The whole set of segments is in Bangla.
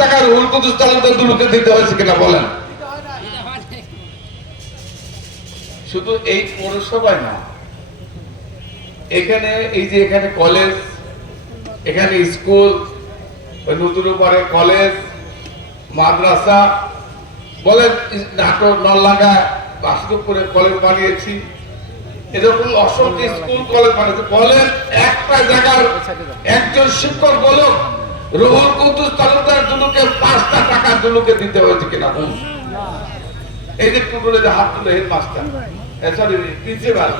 টাকার রুহুল কুদুস তালুকদার দুলুকে দিতে হয়েছে কিনা বলেন? শুধু এই পৌরসভায় না, এখানে এই যে এখানে কলেজ, এখানে স্কুল, নতুন উপরে কলেজ, মাদ্রাসা বলেন, নাটোর নলডাঙ্গা বাসুদেবপুরে কলেজ বানিয়েছি, এরকম অসংখ্য স্কুল কলেজ বানিয়েছে। বলেন একটা জায়গার একজন শিক্ষক বলুক রুহুল কুদুস তালুকদার দুলুকে 5টা টাকা দুলুকে দিতে হয়েছে কিনা? এই যে টুটুলে যে হাত তুলে হেডমাস্টার, সরি প্রিন্সিপাল,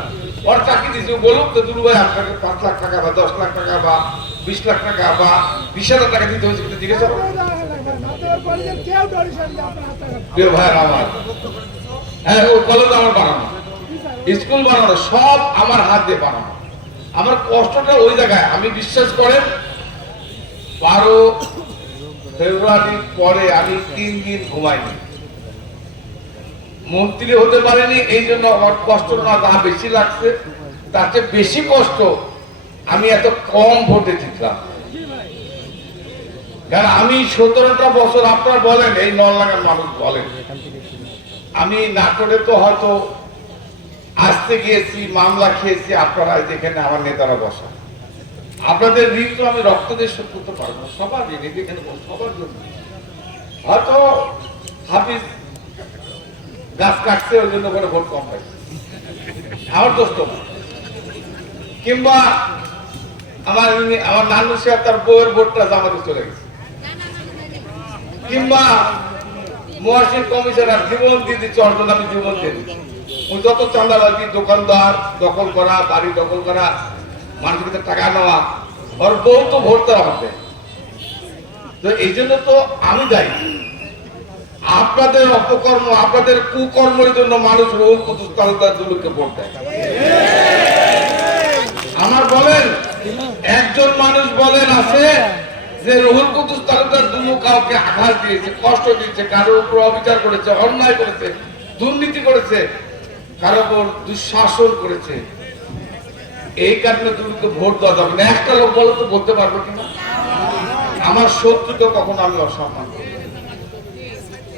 ওর চাকরি দিয়েছে, বলুক তো দুলু ভাই আপনাকে 5 লাখ টাকা বা 10 লাখ টাকা বা 20 লাখ টাকা বা 20,000 টাকা দিতে হয়েছে কিনা জিজ্ঞেস করো। ভাই আমার, হ্যাঁ ও কলেজ আমার বানানো, স্কুল বানানো, সব আমার হাত দিয়ে বানানো। আমার কষ্টটা ওই জায়গায়। আমি বিশ্বাস করেন 12 ফেব্রুয়ারির পরে আমি 3 দিন ঘুমাইনি। মন্ত্রী হতে পারেনি, এই জন্য আমার কষ্ট না তা বেশি লাগছে। তার চেয়ে বেশি কষ্ট আমি এত কম ভোটে জিতলাম। কারণ আমি 17টা বছর, আপনারা বলেন এই নলডাঙ্গার মানুষ বলেন, আমি নাটোরে তো হয়তো আসতে গিয়েছি, মামলা খেয়েছি, আপনারা যেখানে আমার নেতারা বসা, আপনাদের ঋণ তো আমি রক্ত দিয়ে শোধ করতে পারবো না। সবার ঋণ এখানে সবার জন্য। হয়তো হাফিজ গাছ কাটছে, ওই জন্য করে ভোট কম পাইছে, আমার দোস্ত না। কিংবা আমার নানু সাহেব তার বউয়ের ভোটটা জামাতে চলে গেছে, কিংবা মহাশির কমিশনার জীবন দিয়ে দিচ্ছে, অর্জন আমি জীবন দিয়ে দিচ্ছি। ওই যত চাঁদাবাজি, দোকানদার দখল করা, বাড়ি দখল করা, মানুষের টাকা নেওয়া, ওর বউ তো ভোট দেওয়া হবে। তো এই জন্য তো আমি দায়ী। আপনাদের অপকর্ম, আপনাদের কুকর্মের জন্য মানুষ রুহুল কুদুস তালুকদার দুলুকে ভোট দেয়। আমার বলেন একজন মানুষ বলেন আছে যে রুহুল কুদুস তালুকদার দুলু কাউকে আঘাত দিয়েছে, কষ্ট দিয়েছে, কারোর উপর অবিচার করেছে, অন্যায় করেছে, দুর্নীতি করেছে, কারোর উপর দুঃশাসন করেছে, এই কারণে দুলুকে ভোট দেওয়া যাবে না? একটা লোক বলো তো বলতে পারবো কিনা? আমার শত্রুকে কখনো আমি অসম্মান করি,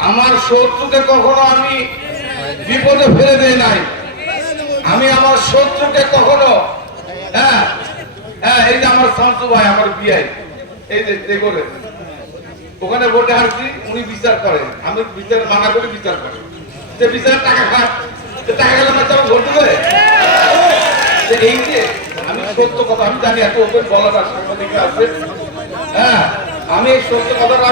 আমার শত্রুকে কখনো আমি বিপদে ফেলে দেই নাই, আমি আমার শত্রুকে কখনো, হ্যাঁ হ্যাঁ, এই যে আমার শামসু ভাই, আমার বিয়াই, এই যে করে ওখানে ভোটে হারছি, উনি বিচার করেন, আমি বিচার মানা করে বিচার করি, যে বিচার টাকা খায়, টাকা গেলে না তারা ভোট দেবে। এই যে আমি সত্য কথা, আমি জানি এত ওপেন বলাটা সাংবাদিকরা আছে, হ্যাঁ আমি এই সত্য কথা